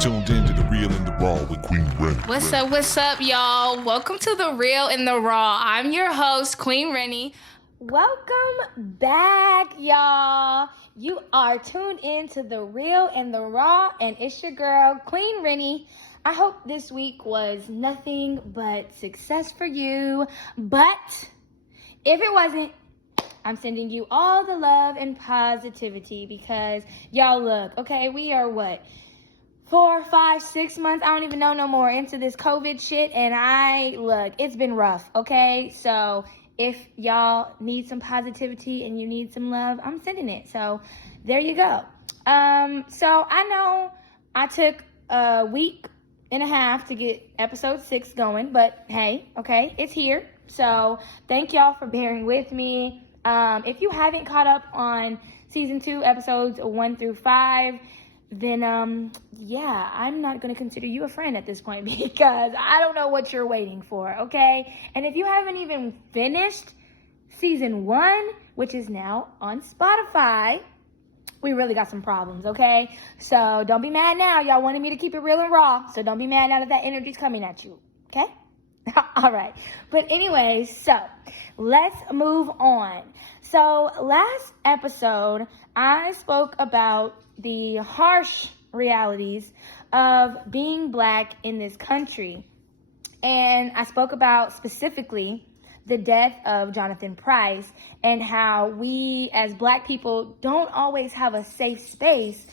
Tuned in to The Real and the Raw with Queen Renny. What's up, y'all? Welcome to The Real and the Raw. I'm your host, Queen Renny. Welcome back, y'all. You are tuned in to The Real and the Raw, and it's your girl, Queen Renny. I hope this week was nothing but success for you, but if it wasn't, I'm sending you all the love and positivity because y'all look, okay, we are 4, 5, 6 months, I don't even know no more into this COVID shit, and it's been rough, okay? So if y'all need some positivity and you need some love, I'm sending it. So there you go. So I know I took a week and a half to get episode 6 going, but hey, okay, it's here. So thank y'all for bearing with me. If you haven't caught up on season 2, episodes 1 through 5, then I'm not going to consider you a friend at this point because I don't know what you're waiting for, okay? And if you haven't even finished season 1, which is now on Spotify, we really got some problems, okay? So don't be mad now. Y'all wanted me to keep it real and raw, so don't be mad now that energy's coming at you, okay? All right. But anyways, so let's move on. So last episode, I spoke about the harsh realities of being Black in this country. And I spoke about specifically the death of Jonathan Price and how we as Black people don't always have a safe space.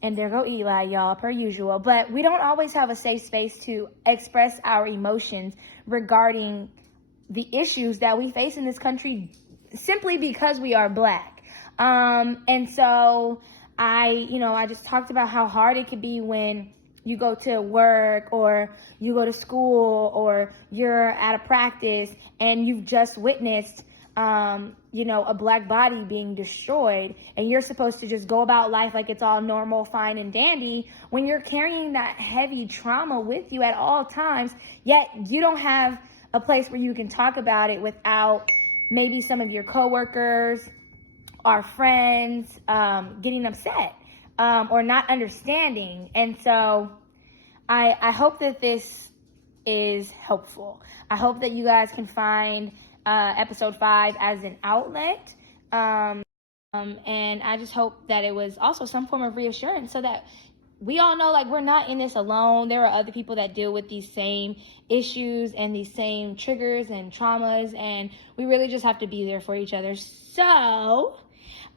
And there go Eli, y'all, per usual. But we don't always have a safe space to express our emotions regarding the issues that we face in this country simply because we are Black. And so I just talked about how hard it could be when you go to work or you go to school or you're at a practice and you've just witnessed a Black body being destroyed, and you're supposed to just go about life like it's all normal, fine, and dandy when you're carrying that heavy trauma with you at all times, yet you don't have a place where you can talk about it without maybe some of your coworkers or friends getting upset or not understanding. And so I hope that this is helpful. I hope that you guys can find episode 5 as an outlet. And I just hope that it was also some form of reassurance so that we all know, we're not in this alone. There are other people that deal with these same issues and these same triggers and traumas, and we really just have to be there for each other. So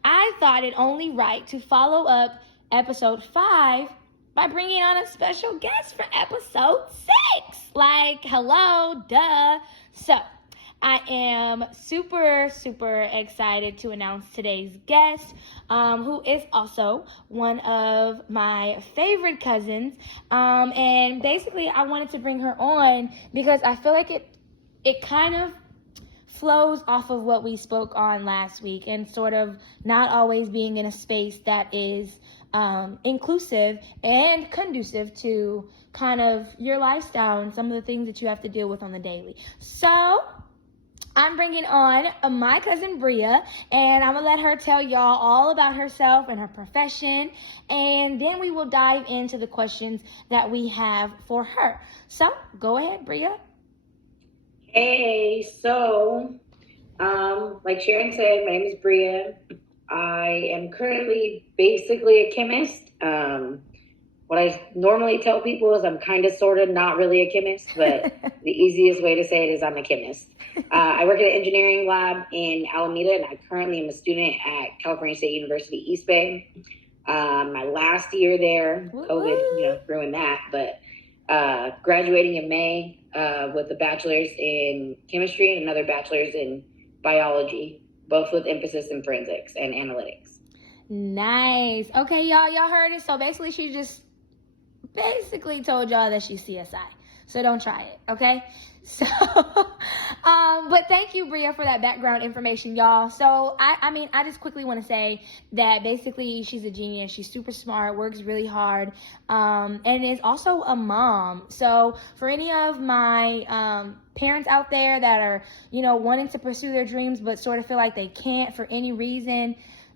I thought it only right to follow up episode 5 by bringing on a special guest for episode 6. Hello, duh. So I am super, super excited to announce today's guest, who is also one of my favorite cousins. And basically, I wanted to bring her on because I feel like it kind of flows off of what we spoke on last week and sort of not always being in a space that is inclusive and conducive to kind of your lifestyle and some of the things that you have to deal with on the daily. So I'm bringing on my cousin Bria, and I'm going to let her tell y'all all about herself and her profession, and then we will dive into the questions that we have for her. So, go ahead, Bria. Hey, so, like Sharon said, my name is Bria. I am currently basically a chemist. What I normally tell people is I'm kind of, sort of, not really a chemist, but the easiest way to say it is I'm a chemist. I work at an engineering lab in Alameda, and I currently am a student at California State University, East Bay. My last year there, COVID, ruined that, but graduating in May with a bachelor's in chemistry and another bachelor's in biology, both with emphasis in forensics and analytics. Nice. Okay, y'all heard it. So basically, she just told y'all that she's CSI. So don't try it, okay? So, but thank you, Bria, for that background information, y'all. So, I just quickly want to say that basically she's a genius. She's super smart, works really hard, and is also a mom. So, for any of my parents out there that are, wanting to pursue their dreams but sort of feel like they can't for any reason,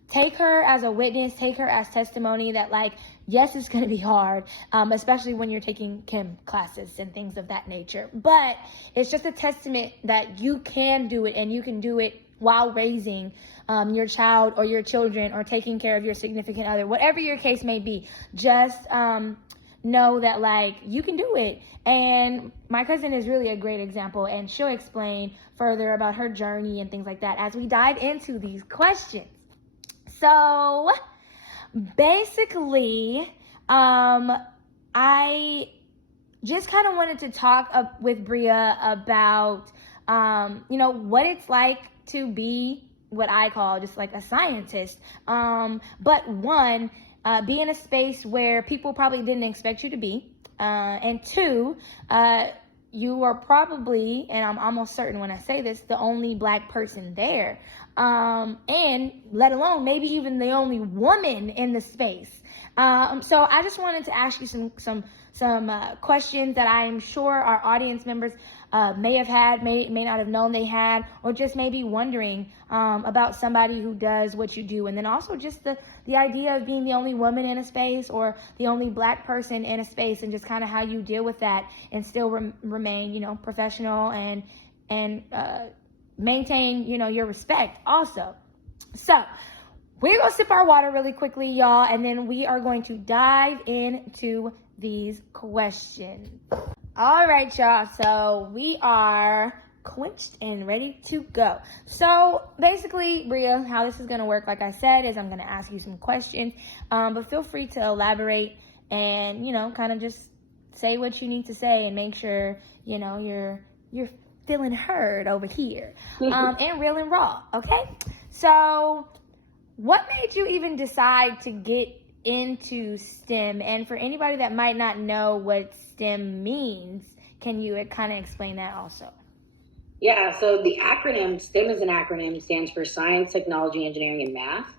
take her as a witness, take her as testimony that, like, yes, it's going to be hard, especially when you're taking chem classes and things of that nature. But it's just a testament that you can do it, and you can do it while raising your child or your children or taking care of your significant other, whatever your case may be. Just know that, like, you can do it. And my cousin is really a great example, and she'll explain further about her journey and things like that as we dive into these questions. So basically, I just kind of wanted to talk with Bria about, what it's like to be what I call just like a scientist. But one, be in a space where people probably didn't expect you to be. And two, you are probably, and I'm almost certain when I say this, the only Black person there. And let alone maybe even the only woman in the space. So I just wanted to ask you some questions that I'm sure our audience members may have had, may not have known they had, or just maybe wondering about somebody who does what you do. And then also just the idea of being the only woman in a space or the only Black person in a space, and just kind of how you deal with that and still remain, professional and maintain, your respect also. So we're going to sip our water really quickly, y'all, and then we are going to dive into these questions. All right, y'all. So we are quenched and ready to go. So basically, Bria, how this is going to work, like I said, is I'm going to ask you some questions, but feel free to elaborate and, kind of just say what you need to say and make sure, you're feeling heard over here, and real and raw. Okay. So what made you even decide to get into STEM? And for anybody that might not know what STEM means, can you kind of explain that also? Yeah, so the acronym, STEM is an acronym, stands for Science, Technology, Engineering, and Math.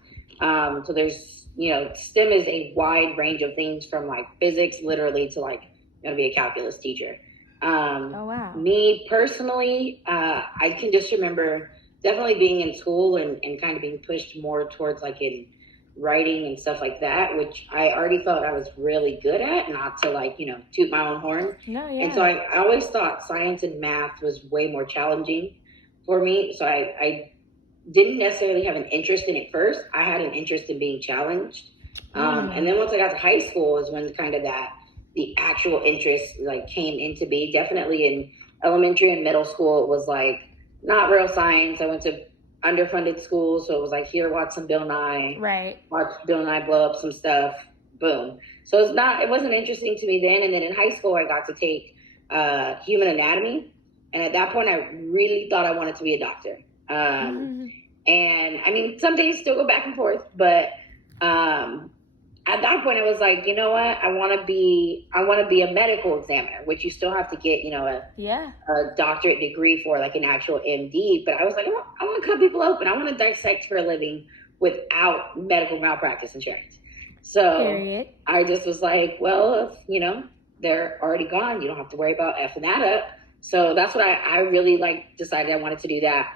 So there's, STEM is a wide range of things from like physics, literally, to like, be a calculus teacher. Oh, wow. Me personally, I can just remember definitely being in school and kind of being pushed more towards like in writing and stuff like that, which I already felt I was really good at, not to like, toot my own horn. No, yeah. And so I always thought science and math was way more challenging for me. So I didn't necessarily have an interest in it first. I had an interest in being challenged. And then once I got to high school is when kind of the actual interest like came into be. Definitely in elementary and middle school, it was like not real science. I went to underfunded schools, so it was like, here, watch some Bill Nye. Right. Watch Bill Nye blow up some stuff. Boom. So it wasn't interesting to me then. And then in high school, I got to take human anatomy. And at that point, I really thought I wanted to be a doctor. And I mean, some days still go back and forth, but at that point, I was like, you know what? I want to be a medical examiner, which you still have to get, a doctorate degree for, like an actual MD. But I was like, I want to cut people open. I want to dissect for a living without medical malpractice insurance. So Period. I just was like, well, if, they're already gone, you don't have to worry about effing that up. So that's what I really decided I wanted to do that.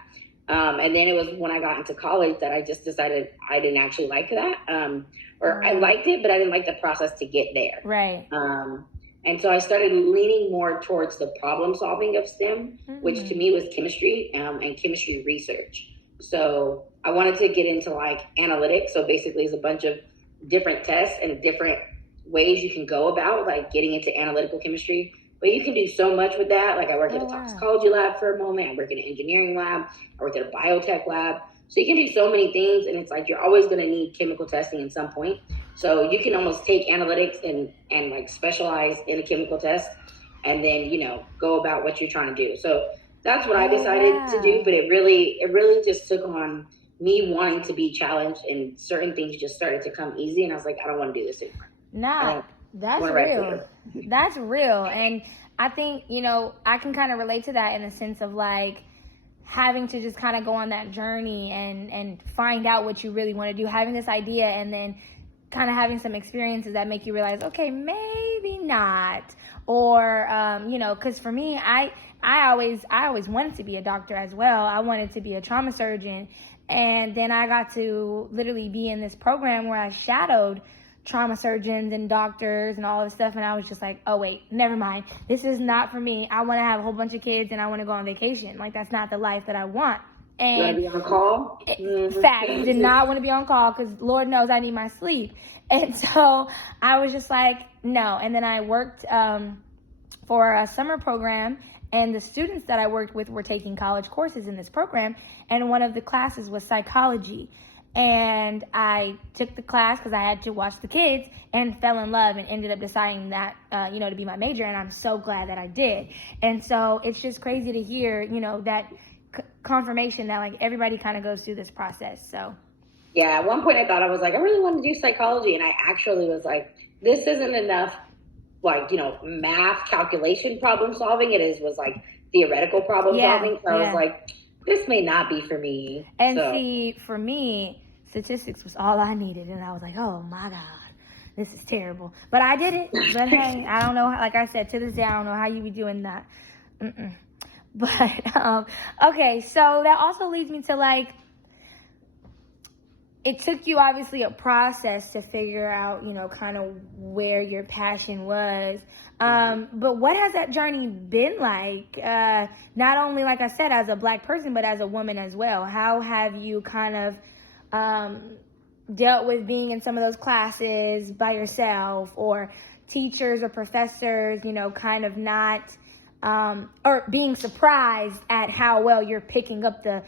And then it was when I got into college that I just decided I didn't actually like that. I liked it, but I didn't like the process to get there. Right. And so I started leaning more towards the problem solving of STEM, which to me was chemistry and chemistry research. So I wanted to get into analytics. So basically it's a bunch of different tests and different ways you can go about getting into analytical chemistry. But you can do so much with that. I worked at a toxicology lab for a moment. I worked in an engineering lab. I worked at a biotech lab. So you can do so many things, and it's you're always going to need chemical testing at some point. So you can almost take analytics and specialize in a chemical test, and then go about what you're trying to do. So that's what I decided to do. But it really just took on me wanting to be challenged, and certain things just started to come easy. And I was like, I don't want to do this anymore. Nah, that's real. That's real. And I think I can kind of relate to that in the sense of having to just kind of go on that journey and find out what you really want to do, having this idea and then kind of having some experiences that make you realize, okay, maybe not. Or, because for me, I always wanted to be a doctor as well. I wanted to be a trauma surgeon. And then I got to literally be in this program where I shadowed trauma surgeons and doctors and all this stuff. And I was just like, oh, wait, never mind. This is not for me. I want to have a whole bunch of kids and I want to go on vacation. Like, that's not the life that I want. And you want to be on call? Fact, did not want to be on call because Lord knows I need my sleep. And so I was just like, no. And then I worked for a summer program, and the students that I worked with were taking college courses in this program, and one of the classes was psychology. And I took the class because I had to watch the kids and fell in love and ended up deciding that, to be my major. And I'm so glad that I did. And so it's just crazy to hear, that confirmation that like everybody kind of goes through this process. So. Yeah, at one point I thought I was like, I really want to do psychology. And I actually was like, this isn't enough, like, math calculation problem solving. Was like theoretical problem solving. So I was like, this may not be for me. And see, for me, statistics was all I needed. And I was like, oh my God, this is terrible. But I did it. But hey, I don't know. Like I said, to this day, I don't know how you be doing that. But, okay. So that also leads me to like, it took you obviously a process to figure out, kind of where your passion was. But what has that journey been like? Not only, like I said, as a Black person, but as a woman as well. How have you kind of dealt with being in some of those classes by yourself, or teachers or professors, kind of not, or being surprised at how well you're picking up the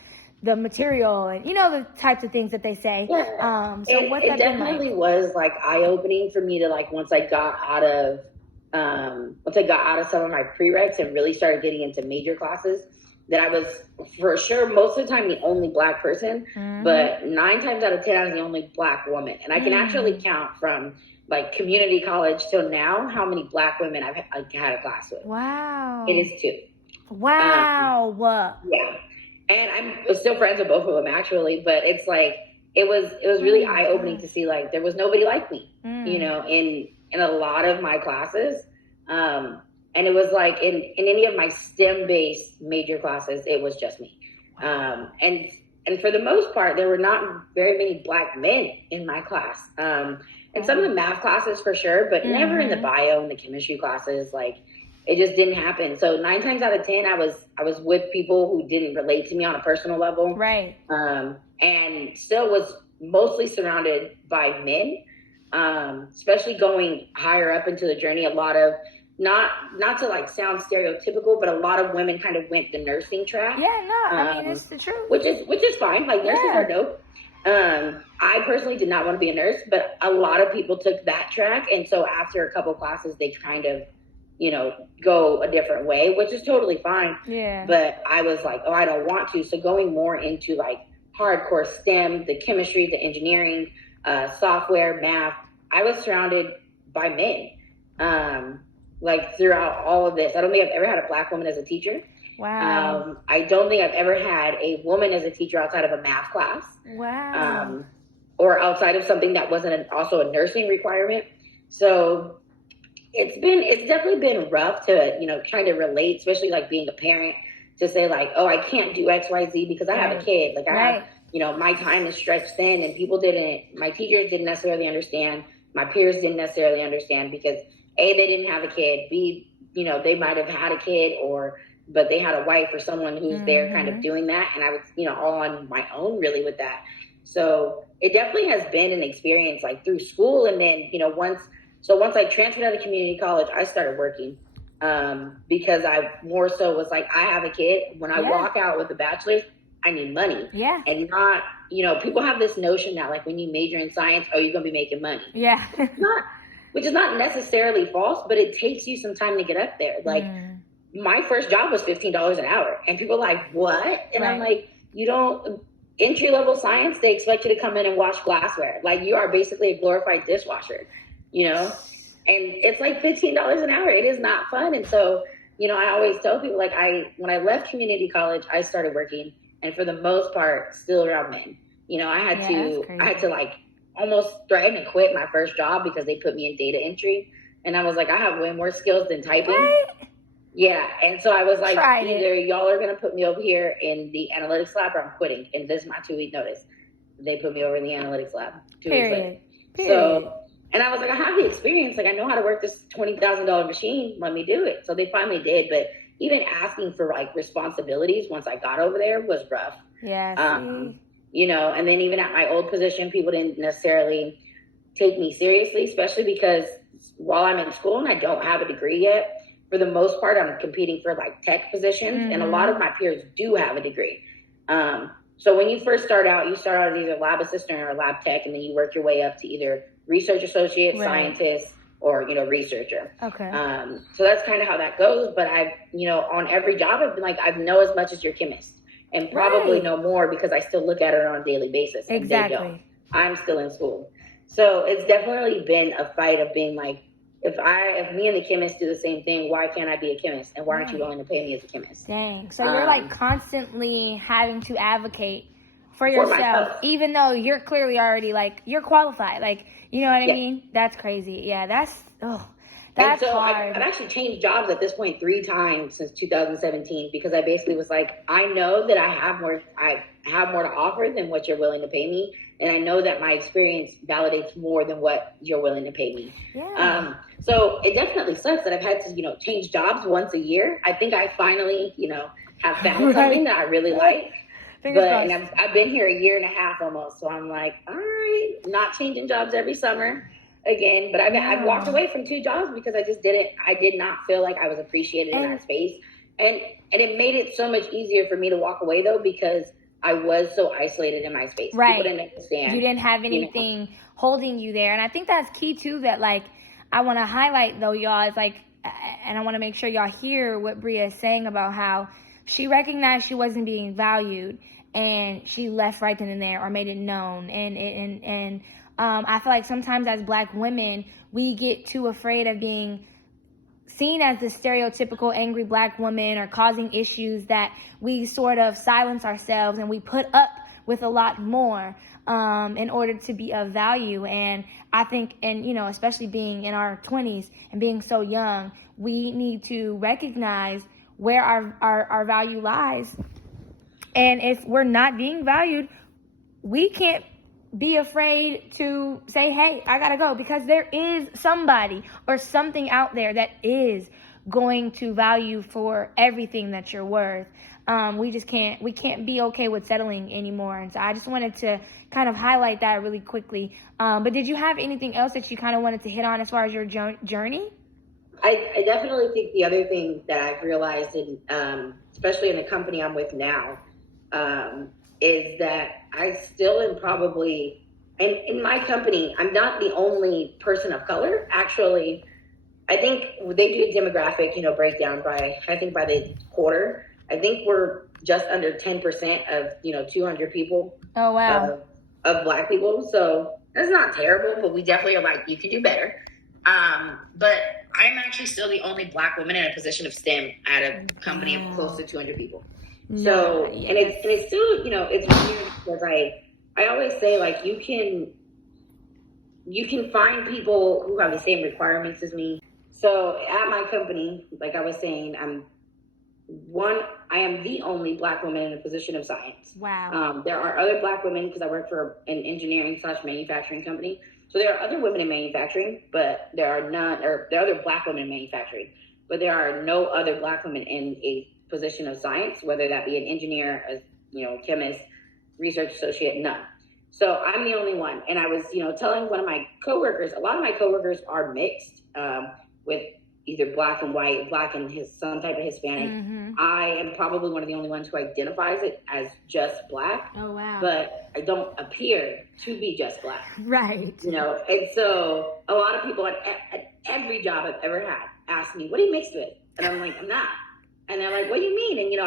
material and the types of things that they say. Yeah. So what's that been like? It definitely was like eye-opening for me to like once I got out of some of my prereqs and really started getting into major classes, that I was for sure most of the time the only Black person, but 9 times out of 10 I was the only Black woman. And I can actually count from like community college till now how many Black women I've had a class with. Wow. It is 2. Wow. Yeah. And I'm still friends with both of them actually, but it's like it was really eye opening to see like there was nobody like me, in a lot of my classes, and it was like in any of my STEM based major classes, it was just me, and for the most part, there were not very many Black men in my class, and some of the math classes for sure, but never in the bio and the chemistry classes, like. It just didn't happen. So 9 times out of 10, I was with people who didn't relate to me on a personal level. Right. And still was mostly surrounded by men, especially going higher up into the journey. A lot of, not to like sound stereotypical, but a lot of women kind of went the nursing track. Yeah, no, I mean, it's the truth. Which is fine. Like nurses are dope. I personally did not want to be a nurse, but a lot of people took that track. And so after a couple classes, they kind of, go a different way, which is totally fine. Yeah. But I was like, oh, I don't want to. So going more into like hardcore STEM, the chemistry, the engineering, software, math, I was surrounded by men. Like throughout all of this, I don't think I've ever had a Black woman as a teacher. Wow. I don't think I've ever had a woman as a teacher outside of a math class. Wow. Or outside of something that wasn't also a nursing requirement. So it's definitely been rough to, trying to relate, especially like being a parent, to say like, oh, I can't do X, Y, Z because I have a kid. Like I have, my time is stretched thin, and my teachers didn't necessarily understand. My peers didn't necessarily understand because A, they didn't have a kid. B, they might have had a kid but they had a wife or someone who's there kind of doing that. And I was, all on my own really with that. So it definitely has been an experience like through school. And then, once I transferred out of community college, I started working because I more so was like, I have a kid. When I walk out with a bachelor's, I need money. Yeah. And not, people have this notion that like when you major in science, oh, you're going to be making money. Yeah. Which is not necessarily false, but it takes you some time to get up there. Like my first job was $15 an hour. And people are like, what? And I'm like, entry level science, they expect you to come in and wash glassware. Like you are basically a glorified dishwasher. And it's like $15 an hour. It is not fun. And so, I always tell people like when I left community college, I started working, and for the most part, still around men. I had to like almost threaten to quit my first job because they put me in data entry. And I was like, I have way more skills than typing. Right? Yeah, and so I was like, Tried either it. y'all are gonna put me over here in the analytics lab, or I'm quitting. And this is my 2 week notice. They put me over in the analytics lab 2 weeks later. So, and I was like, I have the experience. Like, I know how to work this $20,000 machine. Let me do it. So they finally did. But even asking for like responsibilities once I got over there was rough. Yeah. You know, and then even at my old position, people didn't necessarily take me seriously, especially because while I'm in school and I don't have a degree yet, for the most part, I'm competing for like tech positions, and a lot of my peers do have a degree. So when you first start out, you start out as either lab assistant or lab tech, and then you work your way up to either research associate, scientist, or, you know, researcher. Okay. So that's kind of how that goes. But I've, you know, on every job, I've been like, I know as much as your chemist, and probably know more because I still look at it on a daily basis. And they don't. I'm still in school. So it's definitely been a fight of being like, if me and the chemist do the same thing, why can't I be a chemist? And why aren't you willing to pay me as a chemist? Dang. So you're like constantly having to advocate for yourself, even though you're clearly already like, you're qualified. Like, you know what I mean? That's crazy. Yeah, that's hard. I've actually changed jobs at this point 3 times since 2017, because I basically was like, I know that I have more to offer than what you're willing to pay me. And I know that my experience validates more than what you're willing to pay me. Yeah. So it definitely sucks that I've had to, you know, change jobs once a year. I think I finally, you know, have found something that I really like. And I've been here 1.5 years almost. So I'm like, all right, not changing jobs every summer again. But I've walked away from 2 jobs because I did not feel like I was appreciated in that space. And it made it so much easier for me to walk away, though, because I was so isolated in my space. Right. People didn't understand. You didn't have anything holding you there. And I think that's key, too, that, like, I want to highlight, though, y'all, is like, and I want to make sure y'all hear what Bria is saying about how she recognized she wasn't being valued, and she left right then and there, or made it known. And I feel like sometimes as Black women, we get too afraid of being seen as the stereotypical angry Black woman or causing issues, that we sort of silence ourselves and we put up with a lot more in order to be of value. And I think, and you know, especially being in our 20s and being so young, we need to recognize where our value lies. And if we're not being valued, we can't be afraid to say, hey, I gotta go, because there is somebody or something out there that is going to value for everything that you're worth. We can't be okay with settling anymore. And so I just wanted to kind of highlight that really quickly. But did you have anything else that you kind of wanted to hit on as far as your journey? I definitely think the other thing that I've realized, especially in the company I'm with now, is that I still am probably, and in my company, I'm not the only person of color. Actually, I think they do a demographic, you know, breakdown by the quarter. I think we're just under 10% of, you know, 200 people. Oh, wow. Of Black people. So that's not terrible, but we definitely are like, you can do better. But I'm actually still the only Black woman in a position of STEM at a company of close to 200 people. So, and it's still, you know, it's weird because I always say, like, you can find people who have the same requirements as me. So at my company, like I was saying, I am the only Black woman in a position of science. Wow. There are other Black women, because I work for an engineering/manufacturing company. So there are other women in manufacturing, but there are other Black women in manufacturing, but there are no other Black women in a position of science, whether that be an engineer, a chemist, research associate, none. So I'm the only one. And I was, telling one of my coworkers, a lot of my coworkers are mixed with either Black and white, Black and some type of Hispanic. Mm-hmm. I am probably one of the only ones who identifies it as just Black. Oh, wow. But I don't appear to be just Black. Right. And so a lot of people at every job I've ever had ask me, what are you mixed with? And I'm like, I'm not. And they're like, what do you mean? And,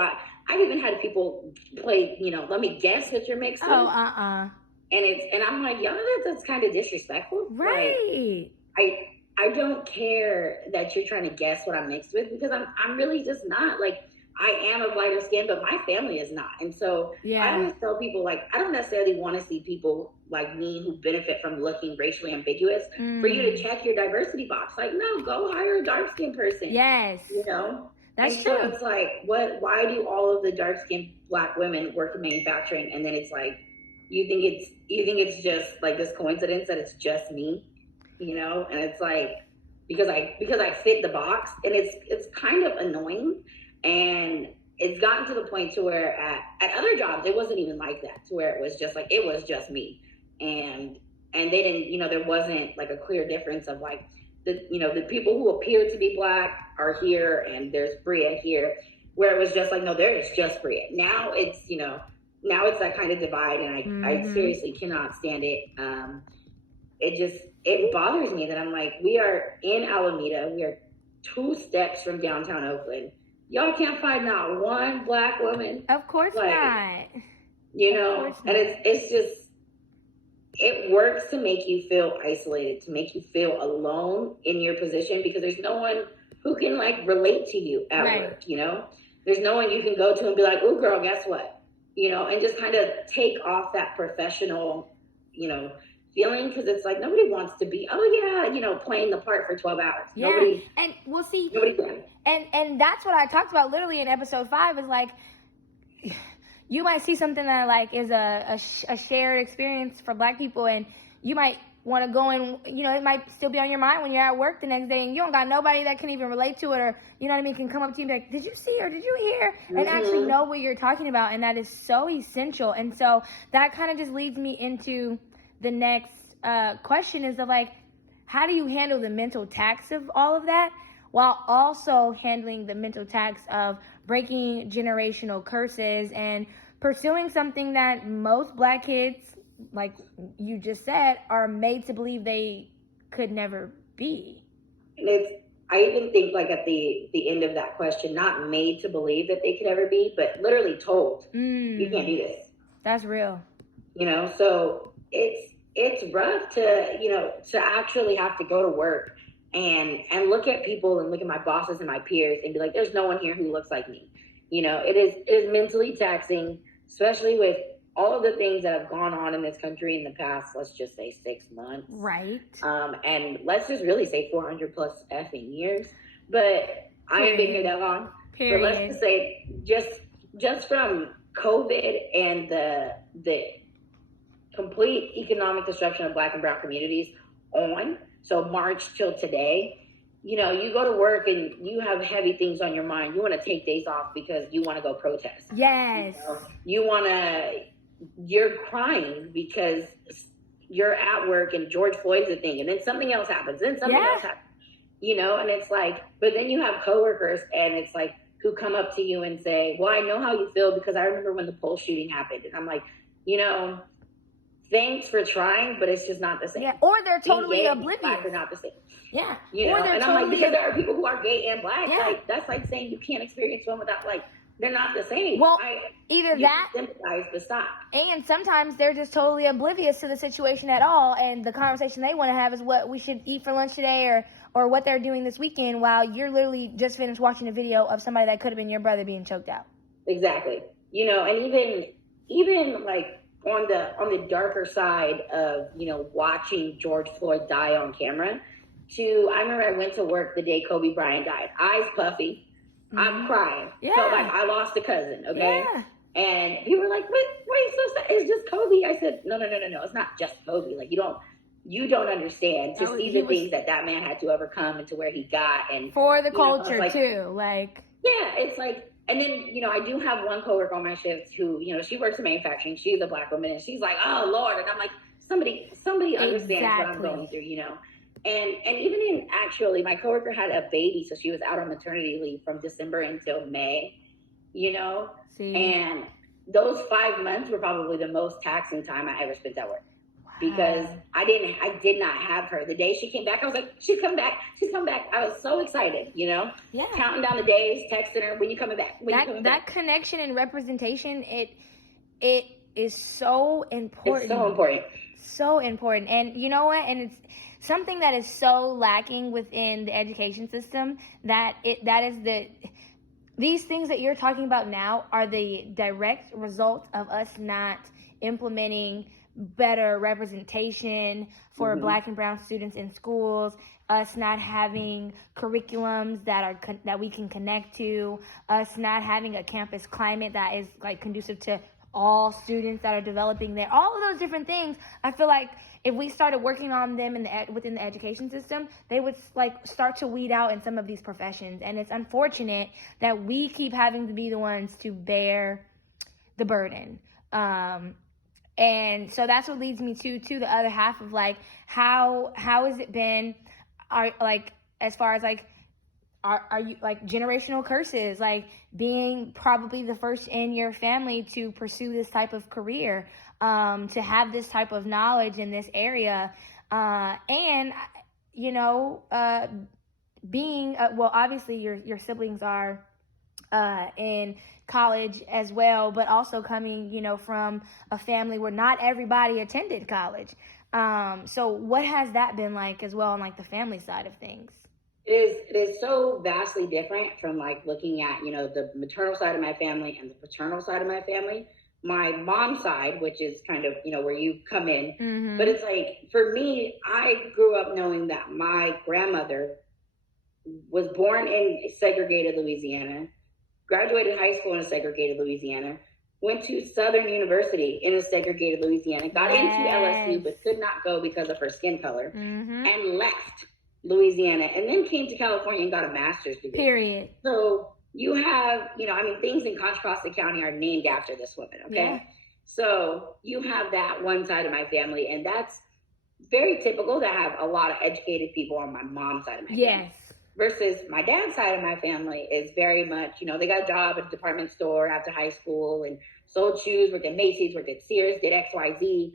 I've even had people play, let me guess what you're mixed with. Oh, And I'm like, y'all, that's kind of disrespectful. Right. Like, I don't care that you're trying to guess what I'm mixed with, because I'm really just not. Like, I am of lighter skin, but my family is not. And so I always tell people, like, I don't necessarily want to see people like me who benefit from looking racially ambiguous for you to check your diversity box. Like, no, go hire a dark skinned person. Yes. That's and true. So it's like, why do all of the dark-skinned Black women work in manufacturing? And then it's like, you think it's just like this coincidence that it's just me, And it's like, because I fit the box, and it's kind of annoying. And it's gotten to the point to where at other jobs, it wasn't even like that, to where it was just like, it was just me. And they didn't, there wasn't like a clear difference of like, the people who appear to be Black are here, and there's Bria here, where it was just like, no, there is just Bria. Now it's, now it's that kind of divide, and I seriously cannot stand it. It bothers me that I'm like, we are in Alameda, we are 2 steps from downtown Oakland. Y'all can't find not one Black woman. Of course not. And it's just, it works to make you feel isolated, to make you feel alone in your position, because there's no one who can like relate to you at work, There's no one you can go to and be like, "Oh, girl, guess what?" And just kind of take off that professional, feeling, because it's like nobody wants to be, playing the part for 12 hours. Yeah, nobody can. And that's what I talked about literally in episode 5 is like, you might see something that like is a shared experience for Black people, and you might want to go and, it might still be on your mind when you're at work the next day, and you don't got nobody that can even relate to it, or, can come up to you and be like, did you see or did you hear? And actually know what you're talking about. And that is so essential. And so that kind of just leads me into the next question is of like, how do you handle the mental tax of all of that, while also handling the mental tax of breaking generational curses and pursuing something that most Black kids, like you just said, are made to believe they could never be? And I even think like at the end of that question, not made to believe that they could ever be, but literally told, you can't do this. That's real. So it's rough to actually have to go to work and look at people and look at my bosses and my peers and be like, there's no one here who looks like me. It is mentally taxing, especially with all of the things that have gone on in this country in the past, let's just say 6 months. Right. And let's just really say 400 plus effing years. But I ain't been here that long. Period. But let's just say just from COVID and the complete economic destruction of Black and brown communities on, so March till today, you go to work and you have heavy things on your mind. You want to take days off because you want to go protest. Yes. You're crying because you're at work and George Floyd's a thing, and then something else happens, else happens, and it's like, but then you have coworkers and it's like, who come up to you and say, well, I know how you feel because I remember when the Pulse shooting happened. And I'm like, thanks for trying, but it's just not the same. Yeah, or they're totally oblivious. Black are not the same. Yeah. And I'm like, because there are people who are gay and Black. Yeah. Like, that's like saying you can't experience one without, like, they're not the same. Well, either that, sympathize, but stop. And sometimes they're just totally oblivious to the situation at all, and the conversation they want to have is what we should eat for lunch today, or what they're doing this weekend, while you're literally just finished watching a video of somebody that could have been your brother being choked out. Exactly. And even like on the darker side of, watching George Floyd die on camera, I remember I went to work the day Kobe Bryant died. Eyes puffy. I'm crying. Yeah. Felt like I lost a cousin, okay? Yeah. And people were like, why are you so sad? It's just Kobe. I said, no. It's not just Kobe. Like, you don't understand to see the things that man had to overcome and to where he got. And for the culture, like, too. Like, yeah, it's like, and then, I do have one coworker on my shift who, she works in manufacturing. She's a Black woman, and she's like, oh, Lord. And I'm like, somebody understands what I'm going through, And even in actually, my coworker had a baby, so she was out on maternity leave from December until May, See. And those 5 months were probably the most taxing time I ever spent at work. Wow. Because I did not have her. The day she came back, I was like, she's come back. I was so excited, Yeah. Counting down the days, texting her, when you coming back? That connection and representation, it is so important. It's so important. So important. And you know what? And it's something that is so lacking within the education system these things that you're talking about now are the direct result of us not implementing better representation for Black and brown students in schools, us not having curriculums that we can connect to, us not having a campus climate that is like conducive to all students that are developing there. All of those different things, I feel like if we started working on them within the education system, they would like start to weed out in some of these professions. And it's unfortunate that we keep having to be the ones to bear the burden. And so that's what leads me to the other half of like how has it been, as far as like are you like generational curses, like being probably the first in your family to pursue this type of career, to have this type of knowledge in this area, and being well, obviously your siblings are in college as well, but also coming, from a family where not everybody attended college. So what has that been like as well on like the family side of things? It is so vastly different from like looking at, the maternal side of my family and the paternal side of my family. My mom's side, which is kind of, where you come in, but it's like, for me, I grew up knowing that my grandmother was born in segregated Louisiana, graduated high school in a segregated Louisiana, went to Southern University in a segregated Louisiana, got into LSU, but could not go because of her skin color, and left Louisiana, and then came to California and got a master's degree. Period. So you have, things in Contra Costa County are named after this woman, okay? Yeah. So you have that one side of my family, and that's very typical to have a lot of educated people on my mom's side of my family. Versus my dad's side of my family is very much, they got a job at a department store after high school and sold shoes, worked at Macy's, worked at Sears, did XYZ,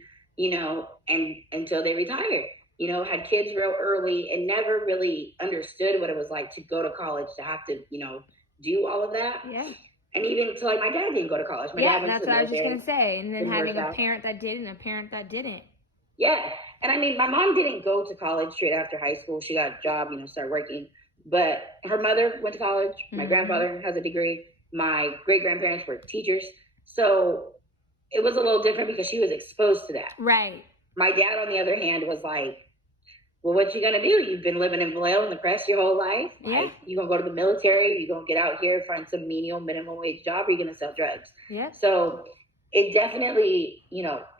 and until they retired. Had kids real early and never really understood what it was like to go to college, to have to, do all of that. Yeah. And even so, like, my dad didn't go to college. My dad went that's to what I was just going to say. And then having a out. parent that did and a parent that didn't. Yeah. And I mean, my mom didn't go to college straight after high school. She got a job, started working. But her mother went to college. My grandfather has a degree. My great-grandparents were teachers. So it was a little different because she was exposed to that. Right. My dad, on the other hand, was like, well, what you going to do? You've been living in Vallejo and the Crest your whole life. Yeah. Like, you going to go to the military? You going to get out here, find some menial minimum wage job, or you going to sell drugs? Yeah. So it definitely,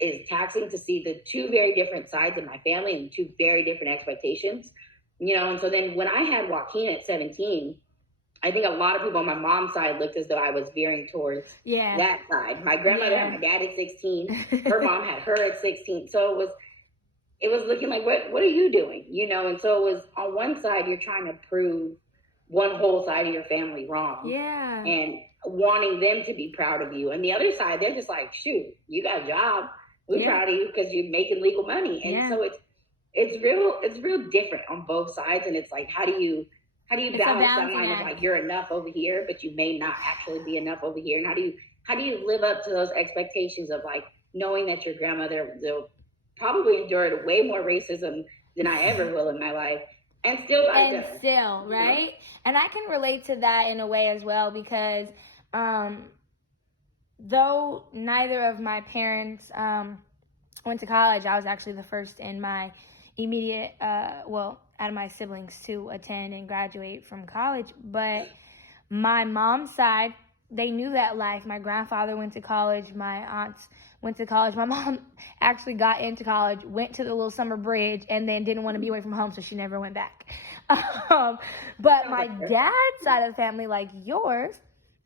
is taxing to see the two very different sides of my family and two very different expectations. And so then when I had Joaquin at 17, I think a lot of people on my mom's side looked as though I was veering towards that side. My grandmother had my dad at 16. Her mom had her at 16. So it was looking like, what are you doing? And so it was on one side, you're trying to prove one whole side of your family wrong. Yeah. And wanting them to be proud of you. And the other side, they're just like, shoot, you got a job. We're proud of you because you're making legal money. And so it's real different on both sides. And it's like, how do you balance that line of like, you're enough over here, but you may not actually be enough over here? And how do you live up to those expectations of like knowing that your grandmother will probably endured way more racism than I ever will in my life, and still right? And I can relate to that in a way as well, because though neither of my parents went to college, I was actually the first in my immediate out of my siblings to attend and graduate from college. But my mom's side, they knew that life. My grandfather went to college. My aunts went to college. My mom actually got into college, went to the little summer bridge, and then didn't want to be away from home, so she never went back. But my dad's side of the family, like yours,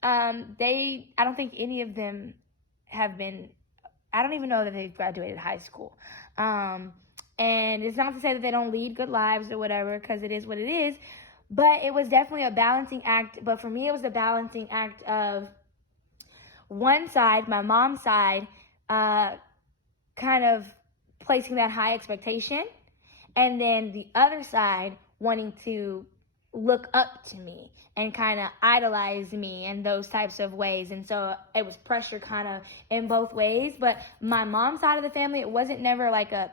I don't think any of them have been, I don't even know that they've graduated high school. And it's not to say that they don't lead good lives or whatever, because it is what it is. But it was definitely a balancing act. But for me, it was a balancing act of one side, my mom's side, kind of placing that high expectation, and then the other side wanting to look up to me and kind of idolize me in those types of ways. And so it was pressure kind of in both ways. But my mom's side of the family, it wasn't never like an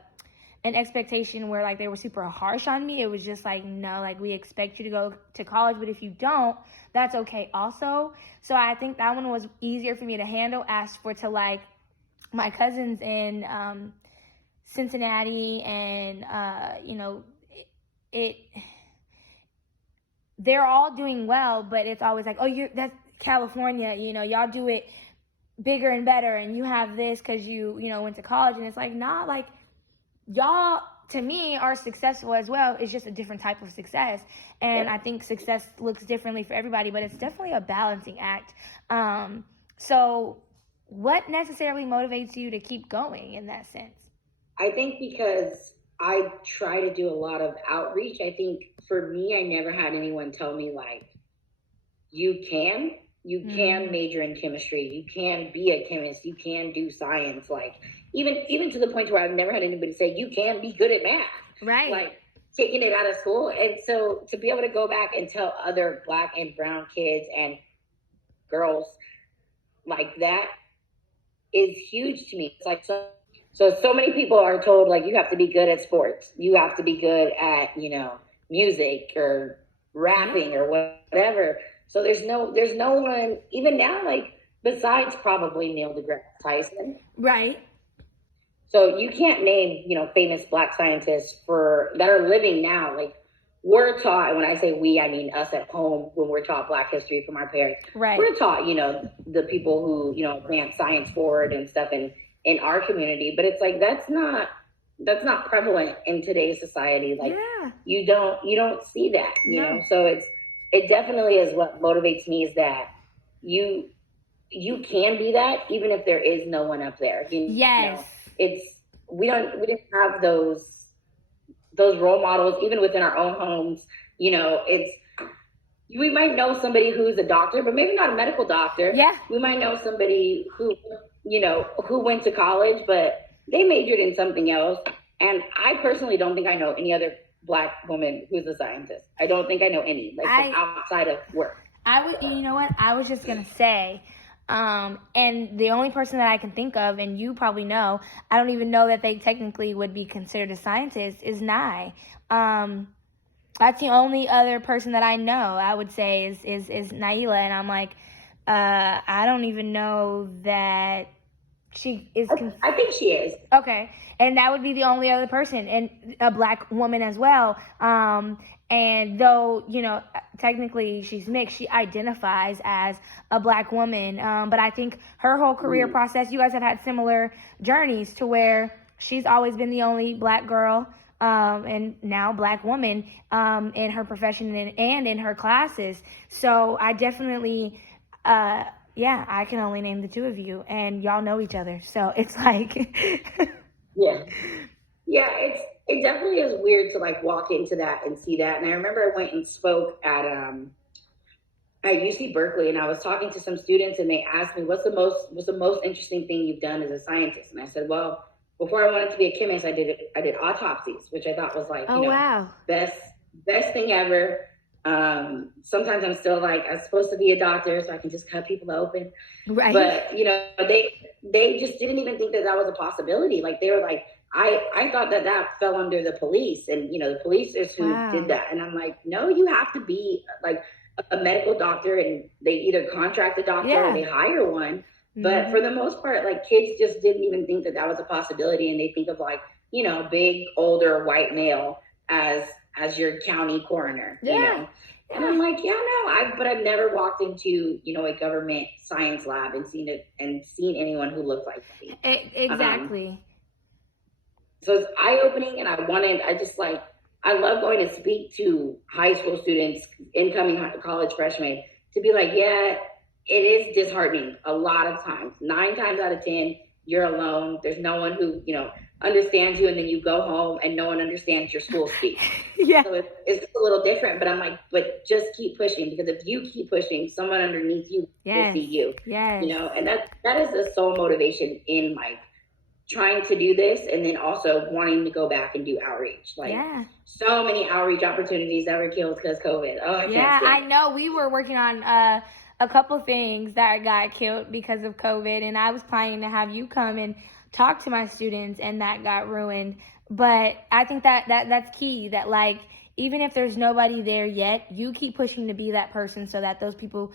expectation where like they were super harsh on me. It was just like, no, like we expect you to go to college, but if you don't, that's okay also. So I think that one was easier for me to handle. As for to like my cousins in Cincinnati and, it they're all doing well, but it's always like, oh, that's California, y'all do it bigger and better, and you have this because you went to college, and it's like, nah, like, y'all, to me, are successful as well. It's just a different type of success, and I think success looks differently for everybody, but it's definitely a balancing act. So what necessarily motivates you to keep going in that sense? I think because I try to do a lot of outreach. I think for me, I never had anyone tell me like, you can major in chemistry, you can be a chemist, you can do science. Like even to the point where I've never had anybody say you can be good at math. Right. Like taking it out of school. And so to be able to go back and tell other Black and brown kids and girls like that is huge to me. It's like so many people are told like you have to be good at sports, you have to be good at music or rapping or whatever. So there's no one even now, like besides probably Neil deGrasse Tyson. Right. So you can't name famous Black scientists that are living now. Like we're taught, when I say we, I mean us at home, when we're taught Black history from our parents. Right. We're taught the people who advance science forward and stuff in our community, but it's like that's not prevalent in today's society. Like you don't see that, you know. So it definitely is what motivates me, is that you can be that even if there is no one up there. Yes. We didn't have those role models even within our own homes. We might know somebody who's a doctor, but maybe not a medical doctor. Yeah. We might know somebody who went to college, but they majored in something else. And I personally don't think I know any other Black woman who's a scientist. I don't think I know any, outside of work. You know what? I was just going to say, and the only person that I can think of, and you probably know, I don't even know that they technically would be considered a scientist, is Nye. That's the only other person that I know, I would say, is Naila. And I'm like, I don't even know that she is. I think she is. Okay. And that would be the only other person, and a Black woman as well. And though, technically she's mixed, she identifies as a Black woman. But I think her whole career process, you guys have had similar journeys to where she's always been the only Black girl, and now Black woman, in her profession and in her classes. So I definitely, I can only name the two of you, and y'all know each other. So it's like... Yeah, it definitely is weird to like walk into that and see that. And I remember I went and spoke at UC Berkeley, and I was talking to some students, and they asked me, what's the most interesting thing you've done as a scientist? And I said, well, before I wanted to be a chemist, I did autopsies, which I thought was like wow, best thing ever. Sometimes I'm still like, I'm supposed to be a doctor so I can just cut people open. Right. But, they just didn't even think that was a possibility. Like they were like, I thought that fell under the police, and, the police is who did that. And I'm like, no, you have to be like a medical doctor, and they either contract a doctor or they hire one. But for the most part, like kids just didn't even think that was a possibility. And they think of like, big, older white male as your county coroner, And I'm like, but I've never walked into, a government science lab and seen anyone who looked like me. Exactly. So it's eye-opening, and I love going to speak to high school students, incoming college freshmen, to be like, it is disheartening a lot of times. 9 times out of 10, you're alone. There's no one who, understands you, and then you go home and no one understands your school speak. So it's a little different, but I'm like, but just keep pushing, because if you keep pushing, someone underneath you will see you. And that is the sole motivation in like trying to do this, and then also wanting to go back and do outreach. Like so many outreach opportunities that were killed because COVID. I know. We were working on a couple things that got killed because of COVID, and I was planning to have you come and talk to my students, and that got ruined. But I think that's key, that like, even if there's nobody there yet, you keep pushing to be that person so that those people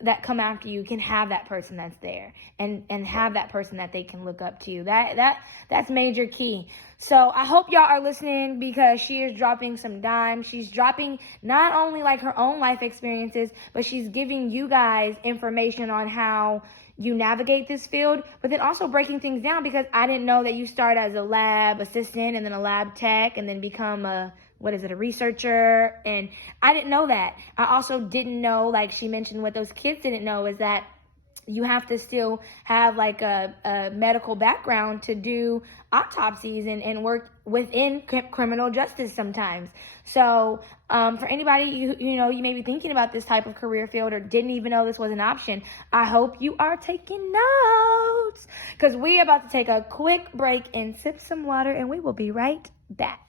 that come after you can have that person that's there and have that person that they can look up to. That's major key. So I hope y'all are listening, because she is dropping some dimes. She's dropping not only like her own life experiences, but she's giving you guys information on how you navigate this field, but then also breaking things down, because I didn't know that you start as a lab assistant and then a lab tech and then become a researcher. And I didn't know that. I also didn't know, like she mentioned, what those kids didn't know is that you have to still have like a medical background to do autopsies and work within criminal justice sometimes. So for anybody, you know, you may be thinking about this type of career field or didn't even know this was an option, I hope you are taking notes, because we're about to take a quick break and sip some water, and we will be right back.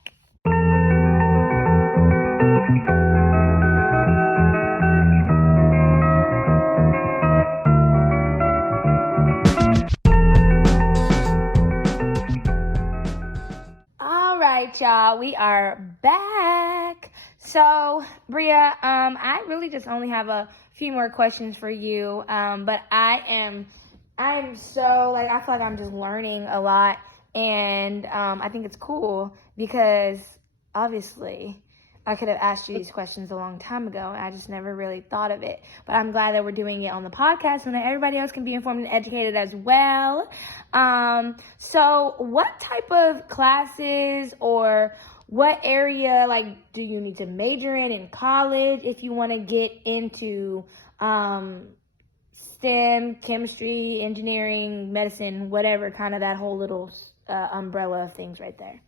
All right, y'all, we are back. So, Bria, I really just only have a few more questions for you, but I'm so, like, I feel like I'm just learning a lot, and I think it's cool because obviously I could have asked you these questions a long time ago, and I just never really thought of it. But I'm glad that we're doing it on the podcast so that everybody else can be informed and educated as well. So what type of classes or what area, like, do you need to major in college if you want to get into STEM, chemistry, engineering, medicine, whatever, kind of that whole little umbrella of things right there?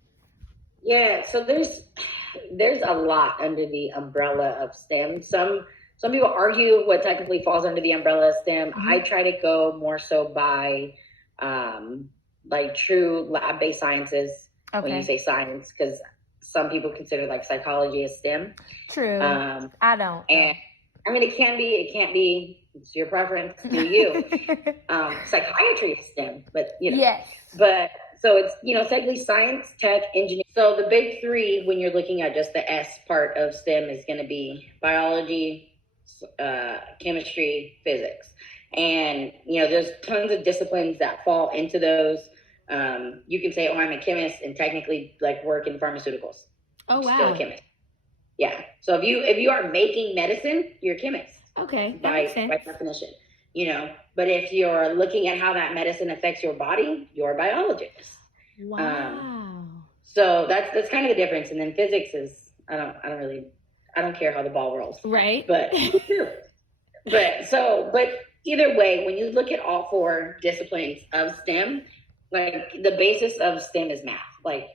Yeah, so there's a lot under the umbrella of STEM. Some people argue what technically falls under the umbrella of STEM. Mm-hmm. I try to go more so by like true lab-based sciences. Okay. When you say science, because some people consider like psychology as STEM. True. I don't. And I mean, it can be, it can't be. It's your preference. Do you? Psychiatry is STEM, but you know. Yes. But so it's, you know, technically science, tech, engineering. So the big three, when you're looking at just the S part of STEM, is going to be biology, chemistry, physics. And, you know, there's tons of disciplines that fall into those. You can say, oh, I'm a chemist, and technically like work in pharmaceuticals. Oh, wow. Still a chemist. Yeah. So if you are making medicine, you're a chemist. Okay. By definition, you know, but if you're looking at how that medicine affects your body, you're a biologist. Wow. So that's kind of the difference. And then physics is, I don't care how the ball rolls. Right. But either way, when you look at all four disciplines of STEM, like the basis of STEM is math. Like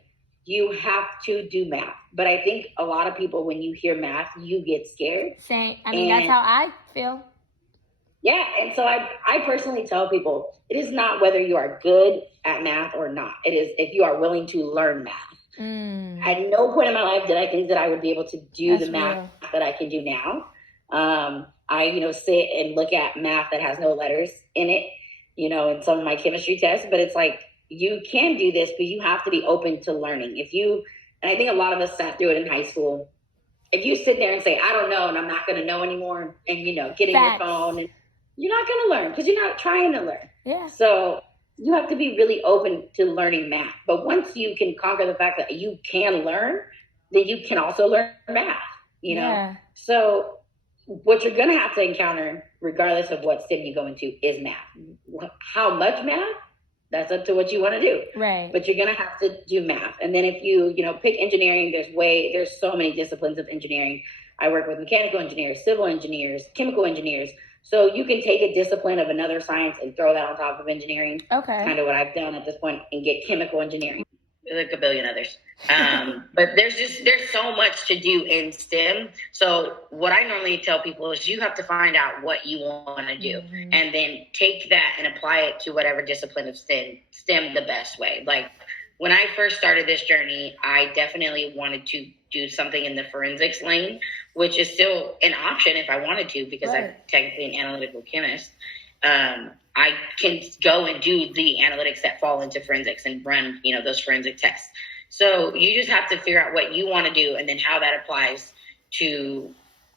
you have to do math. But I think a lot of people, when you hear math, you get scared. Same. I mean, that's how I feel. Yeah. And so I personally tell people, it is not whether you are good at math or not. It is if you are willing to learn math. At no point in my life did I think that I would be able to do the math that I can do now. I, you know, sit and look at math that has no letters in it, you know, in some of my chemistry tests. But it's like, you can do this, but you have to be open to learning. And I think a lot of us sat through it in high school. If you sit there and say, I don't know, and I'm not going to know anymore, and, you know, get in your phone, and you're not going to learn because you're not trying to learn. Yeah. So you have to be really open to learning math. But once you can conquer the fact that you can learn, then you can also learn math, you know? Yeah. So what you're going to have to encounter, regardless of what STEM you go into, is math. How much math? That's up to what you want to do. Right. But you're going to have to do math. And then if you pick engineering, there's so many disciplines of engineering. I work with mechanical engineers, civil engineers, chemical engineers. So you can take a discipline of another science and throw that on top of engineering. Okay. That's kind of what I've done at this point, and get chemical engineering. There's like a billion others. But there's so much to do in STEM. So what I normally tell people is you have to find out what you want to do, and then take that and apply it to whatever discipline of STEM the best way. Like when I first started this journey, I definitely wanted to do something in the forensics lane, which is still an option if I wanted to, because I'm technically an analytical chemist. I can go and do the analytics that fall into forensics and run, those forensic tests. So you just have to figure out what you want to do, and then how that applies to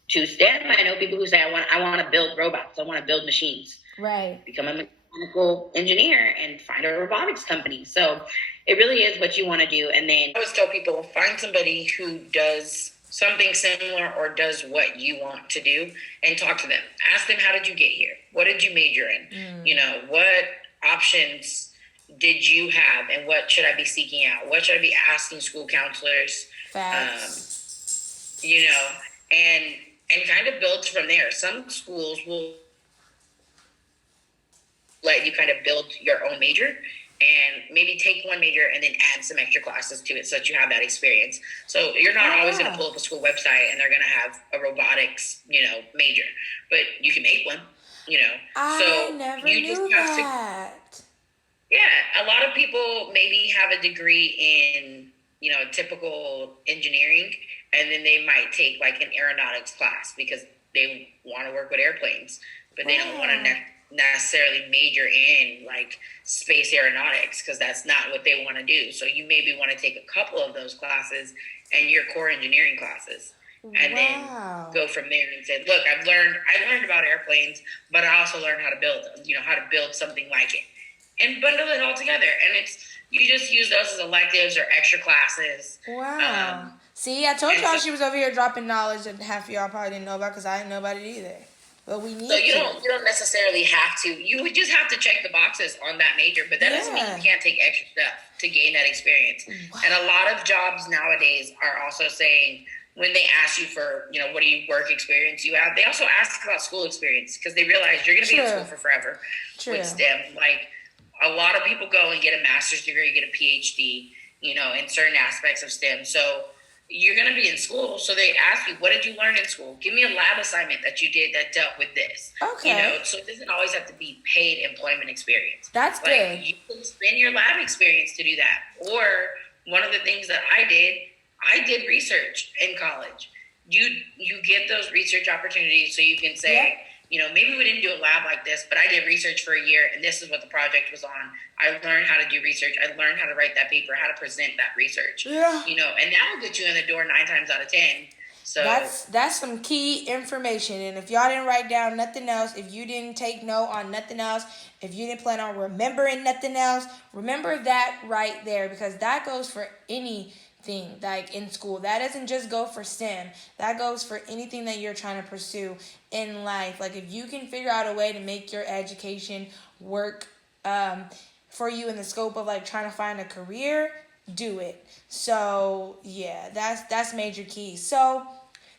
to STEM. I know people who say, I want to build robots. I want to build machines. Right. Become a mechanical engineer and find a robotics company. So it really is what you want to do. And then I always tell people, find somebody who does something similar or does what you want to do and talk to them. Ask them, how did you get here? What did you major in? You know, what options did you have and what should I be seeking out? What should I be asking school counselors? You know, and kind of builds from there. Some schools will let you kind of build your own major and maybe take one major and then add some extra classes to it so that you have that experience. So you're not always going to pull up a school website and they're going to have a robotics, you know, major, but you can make one, you know. I never knew that. Yeah, a lot of people maybe have a degree in, you know, typical engineering, and then they might take like an aeronautics class because they want to work with airplanes, but they don't want to necessarily major in like space aeronautics because that's not what they want to do. So you maybe want to take a couple of those classes and your core engineering classes, and then go from there and say, look, I learned about airplanes, but I also learned how to build them, you know, how to build something like it, and bundle it all together. And you just use those as electives or extra classes. Wow. See, I told y'all she was over here dropping knowledge that half of y'all probably didn't know about because I didn't know about it either. But we need you don't necessarily have to. You would just have to check the boxes on that major, but that doesn't mean you can't take extra stuff to gain that experience. Wow. And a lot of jobs nowadays are also saying, when they ask you for, you know, what do you work experience you have, they also ask about school experience because they realize you're going to be in school for forever with STEM. Like, a lot of people go and get a master's degree, get a PhD, you know, in certain aspects of STEM. So you're going to be in school. So they ask you, what did you learn in school? Give me a lab assignment that you did that dealt with this. Okay. You know, so it doesn't always have to be paid employment experience. That's like, good. You can spend your lab experience to do that. Or one of the things that I did research in college. You get those research opportunities so you can say, you know, maybe we didn't do a lab like this, but I did research for a year and this is what the project was on. I learned how to do research. I learned how to write that paper, how to present that research. Yeah. You know, and that will get you in the door 9 times out of 10. So that's some key information. And if y'all didn't write down nothing else, if you didn't take note on nothing else, if you didn't plan on remembering nothing else, remember that right there, because that goes for anything like in school. That doesn't just go for STEM. That goes for anything that you're trying to pursue in life. Like, if you can figure out a way to make your education work for you in the scope of like trying to find a career, do it. So yeah, that's major key. So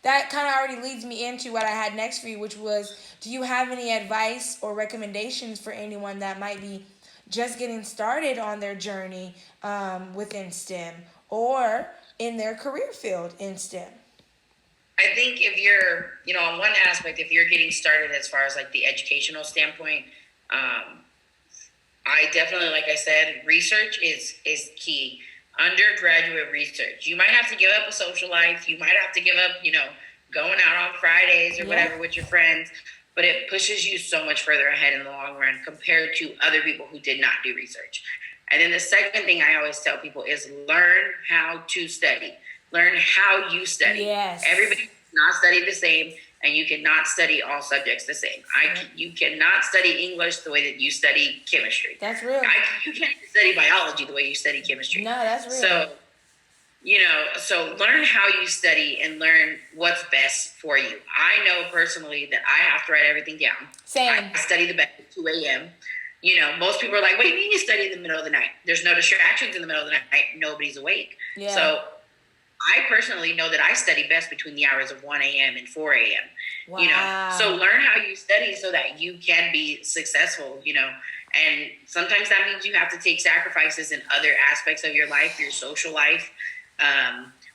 that kind of already leads me into what I had next for you, which was, do you have any advice or recommendations for anyone that might be just getting started on their journey within STEM or in their career field in STEM? I think if you're, you know, on one aspect, if you're getting started as far as like the educational standpoint, I definitely, like I said, research is key. Undergraduate research. You might have to give up a social life. You might have to give up, you know, going out on Fridays or whatever with your friends, but it pushes you so much further ahead in the long run compared to other people who did not do research. And then the second thing I always tell people is learn how to study. Learn how you study. Yes. Everybody does not study the same, and you cannot study all subjects the same. You cannot study English the way that you study chemistry. That's real. You can't study biology the way you study chemistry. No, that's real. So, you know, so learn how you study and learn what's best for you. I know personally that I have to write everything down. Same. I study the best at 2 a.m. You know, most people are like, what do you mean you study in the middle of the night? There's no distractions in the middle of the night. Nobody's awake. Yeah. So I personally know that I study best between the hours of 1 a.m. and 4 a.m. Wow. You know, so learn how you study so that you can be successful, you know, and sometimes that means you have to take sacrifices in other aspects of your life, your social life,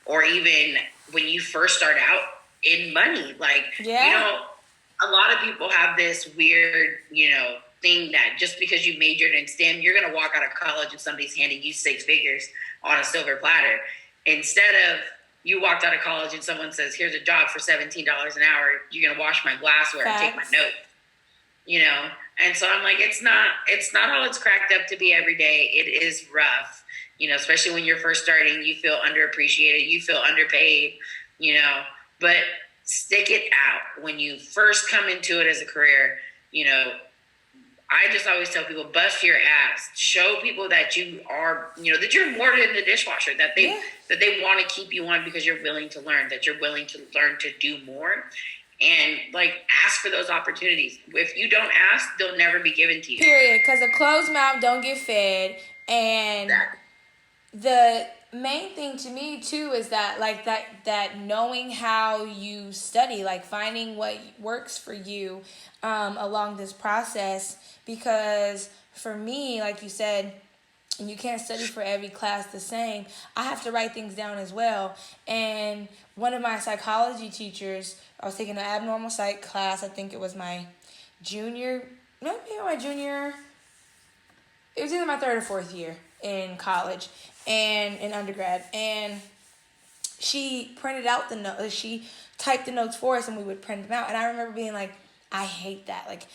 or even when you first start out in money. Like, you know, a lot of people have this weird, you know, thing that just because you majored in STEM, you're going to walk out of college and somebody's handing you 6 figures on a silver platter. Instead of you walked out of college and someone says, here's a job for $17 an hour, you're going to wash my glassware and take my note, you know? And so I'm like, it's not all it's cracked up to be every day. It is rough, you know, especially when you're first starting, you feel underappreciated, you feel underpaid, you know, but stick it out. When you first come into it as a career, I just always tell people, bust your ass. Show people that you are, that you're more than the dishwasher, that they want to keep you on because you're willing to learn, that you're willing to learn to do more. And ask for those opportunities. If you don't ask, they'll never be given to you. Period. Because a closed mouth don't get fed. And exactly. The main thing to me too is that that knowing how you study, finding what works for you along this process. Because for me, like you said, you can't study for every class the same. I have to write things down as well. And one of my psychology teachers, I was taking an abnormal psych class. I think it was my junior. It was either my third or fourth year in college and in undergrad. And she printed out the notes. She typed the notes for us, and we would print them out. And I remember being like, I hate that.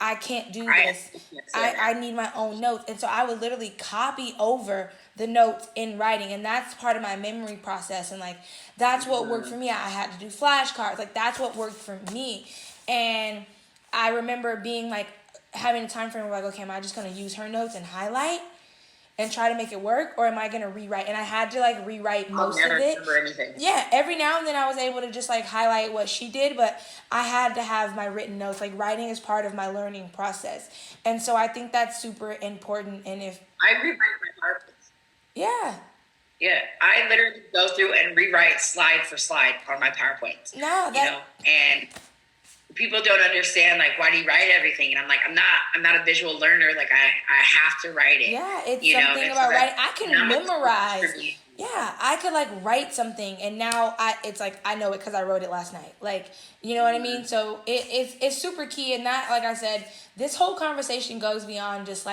I can't do this. I need my own notes. And so I would literally copy over the notes in writing. And that's part of my memory process. And that's what worked for me. I had to do flashcards. That's what worked for me. And I remember being having a time frame where okay, am I just going to use her notes and highlight and try to make it work, or am I going to rewrite? And I had to rewrite most of it. I'll never remember anything. Yeah, every now and then I was able to just highlight what she did, but I had to have my written notes. Writing is part of my learning process. And so I think that's super important. And if I rewrite my PowerPoints. Yeah. Yeah, I literally go through and rewrite slide for slide on my PowerPoints. And people don't understand why do you write everything? And I'm I'm not a visual learner. I have to write it. Yeah, it's something about writing. I can memorize. Yeah, I could write something, and now I know it because I wrote it last night. You know what I mean? So it's super key, and that, like I said, this whole conversation goes beyond just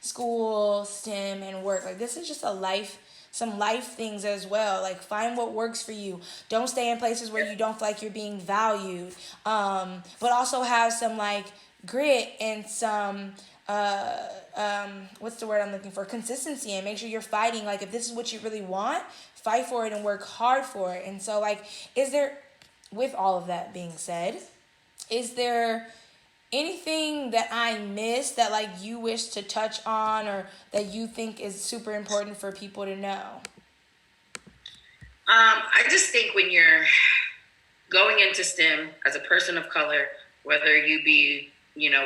school, STEM, and work. This is just some life things as well. Find what works for you. Don't stay in places where you don't feel like you're being valued. But also have some grit and some what's the word I'm looking for? Consistency, and make sure you're fighting. If this is what you really want, fight for it and work hard for it. And so is there, with all of that being said, is there anything that I missed that you wish to touch on, or that you think is super important for people to know? I just think when you're going into STEM as a person of color, whether you be,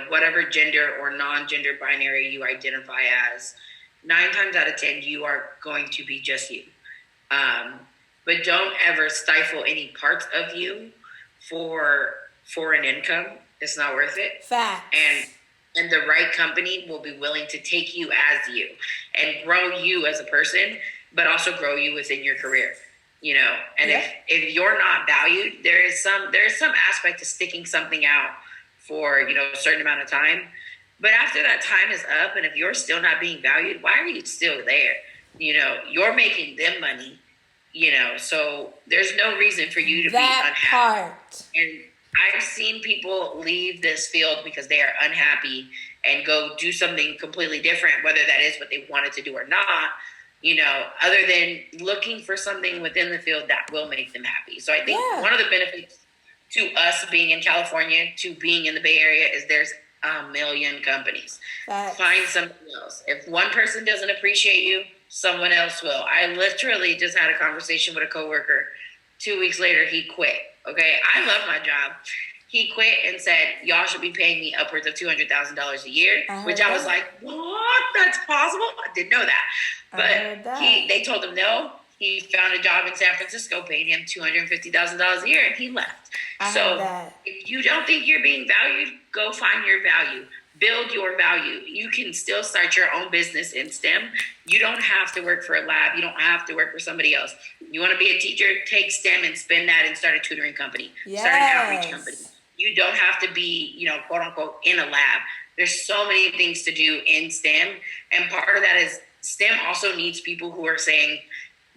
whatever gender or non-gender binary you identify as, 9 times out of 10, you are going to be just you. But don't ever stifle any parts of you for an income. It's not worth it. Facts. And the right company will be willing to take you as you and grow you as a person, but also grow you within your career. And if you're not valued, there is some aspect to sticking something out for, a certain amount of time. But after that time is up, and if you're still not being valued, why are you still there? You're making them money, so there's no reason for you to be unhappy. Part. And I've seen people leave this field because they are unhappy and go do something completely different, whether that is what they wanted to do or not, other than looking for something within the field that will make them happy. So I think one of the benefits to us being in California, to being in the Bay Area, is there's a million companies. Find something else. If one person doesn't appreciate you, someone else will. I literally just had a conversation with a coworker. 2 weeks later, he quit. Okay, I love my job. He quit and said, y'all should be paying me upwards of $200,000 a year, which I was like, what? That's possible? I didn't know that. But they told him no. He found a job in San Francisco paying him $250,000 a year, and he left. If you don't think you're being valued, go find your value. Build your value. You can still start your own business in STEM. You don't have to work for a lab. You don't have to work for somebody else. You want to be a teacher, take STEM and spin that and start a tutoring company. Yes. Start an outreach company. You don't have to be, quote unquote, in a lab. There's so many things to do in STEM. And part of that is STEM also needs people who are saying,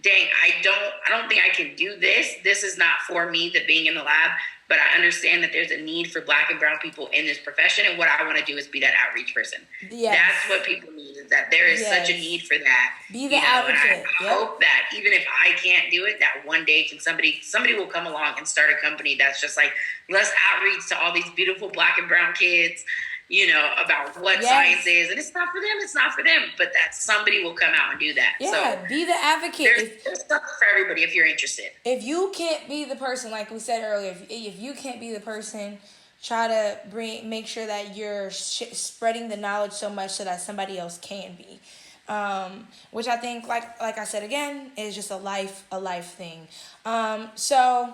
dang, I don't think I can do this. This is not for me, the being in the lab. But I understand that there's a need for Black and brown people in this profession. And what I want to do is be that outreach person. Yes. That's what people need, is that there is such a need for that. Be the advocate. And I hope that even if I can't do it, that one day somebody will come along and start a company that's just like, let's outreach to all these beautiful Black and brown kids, about what science is. And it's not for them, but that somebody will come out and do that. Yeah, so be the advocate. There's stuff for everybody if you're interested. If you can't be the person, like we said earlier, if you can't be the person, try to make sure that you're spreading the knowledge so much so that somebody else can be. Which I think, like I said again, is just a life thing. So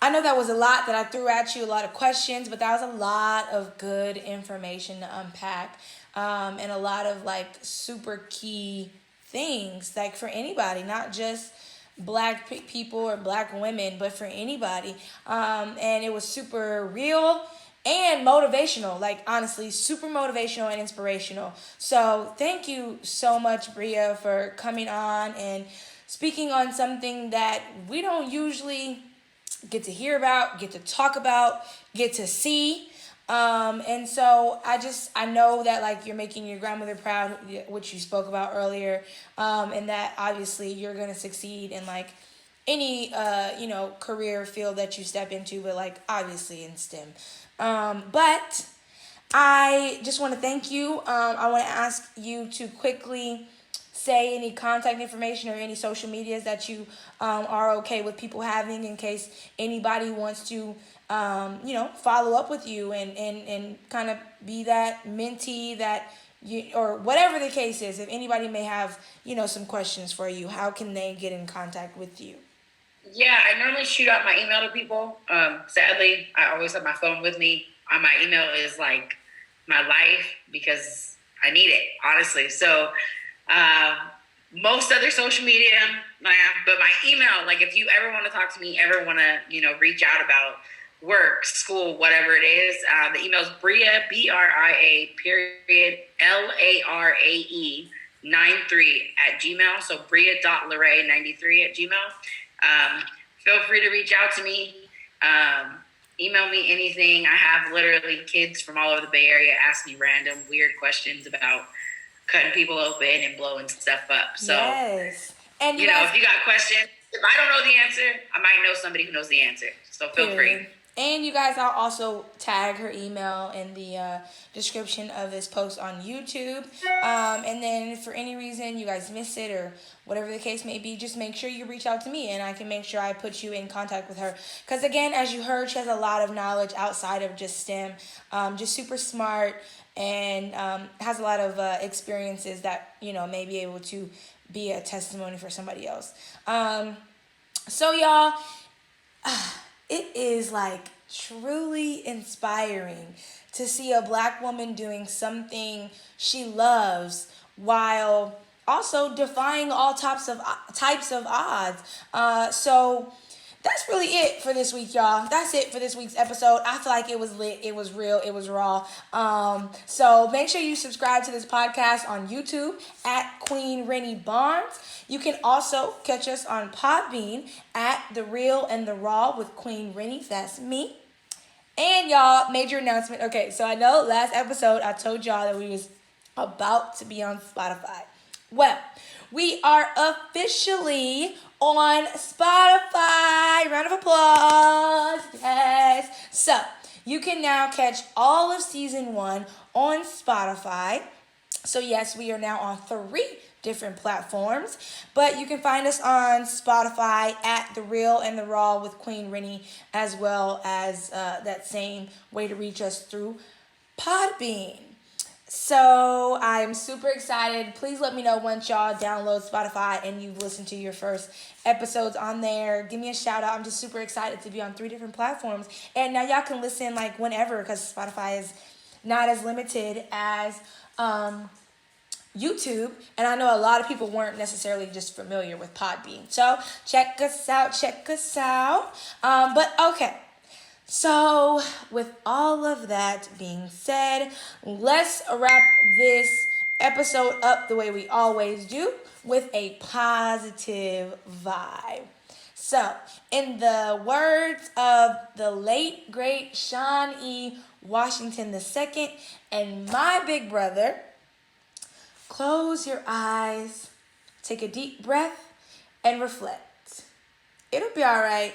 I know that was a lot that I threw at you, a lot of questions, but that was a lot of good information to unpack, and a lot of like super key things, like for anybody, not just Black people or Black women, but for anybody. And it was super real and motivational, like honestly, super motivational and inspirational. So thank you so much, Bria, for coming on and speaking on something that we don't usually get to hear about, get to talk about, get to see. And so I know that like you're making your grandmother proud, which you spoke about earlier, and that obviously you're going to succeed in like any, career field that you step into, but like obviously in STEM. But I just want to thank you. I want to ask you to quickly say any contact information or any social medias that you are okay with people having, in case anybody wants to follow up with you and kind of be that mentee that you, or whatever the case is. If anybody may have some questions for you, how can they get in contact with you? Yeah, I normally shoot out my email to people. Sadly, I always have my phone with me. My email is like my life because I need it, honestly. So most other social media, but my email, like if you ever want to talk to me, ever want to, reach out about work, school, whatever it is, the email is Bria, BRIA, period, LARAE, 93 at Gmail. So Bria.Larae93 at Gmail. Feel free to reach out to me. Email me anything. I have literally kids from all over the Bay Area ask me random weird questions about cutting people open and blowing stuff up. So, yes. And if you got questions, if I don't know the answer, I might know somebody who knows the answer. So feel free. And you guys, I'll also tag her email in the description of this post on YouTube. And then for any reason you guys miss it or whatever the case may be, just make sure you reach out to me and I can make sure I put you in contact with her. Because again, as you heard, she has a lot of knowledge outside of just STEM. Just super smart and has a lot of experiences that, may be able to be a testimony for somebody else. So y'all, it is like truly inspiring to see a Black woman doing something she loves while also defying all types of odds. So that's really it for this week, y'all. That's it for this week's episode. I feel like it was lit, it was real, it was raw. So make sure you subscribe to this podcast on YouTube at Queen Renny Barnes. You can also catch us on Podbean at The Real and the Raw with Queen Renny. That's me. And y'all, major announcement. Okay, so I know last episode I told y'all that we was about to be on Spotify. Well, we are officially on Spotify. Round of applause. Yes. So, you can now catch all of season 1 on Spotify. So, yes, we are now on 3 different platforms, but you can find us on Spotify at The Real and the Raw with Queen Renny, as well as that same way to reach us through Podbean. So I'm super excited. Please let me know once y'all download Spotify and you've listened to your first episodes on there. Give me a shout out. I'm just super excited to be on 3 different platforms. And now y'all can listen like whenever, because Spotify is not as limited as YouTube. And I know a lot of people weren't necessarily just familiar with Podbean. So check us out. But okay. So, with all of that being said, let's wrap this episode up the way we always do, with a positive vibe. So, in the words of the late, great Sean E. Washington II and my big brother, close your eyes, take a deep breath, and reflect. It'll be all right.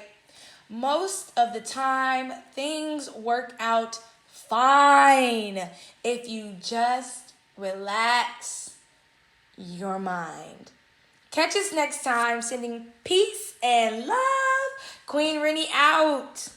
Most of the time, things work out fine if you just relax your mind. Catch us next time. Sending peace and love. Queen Renny out.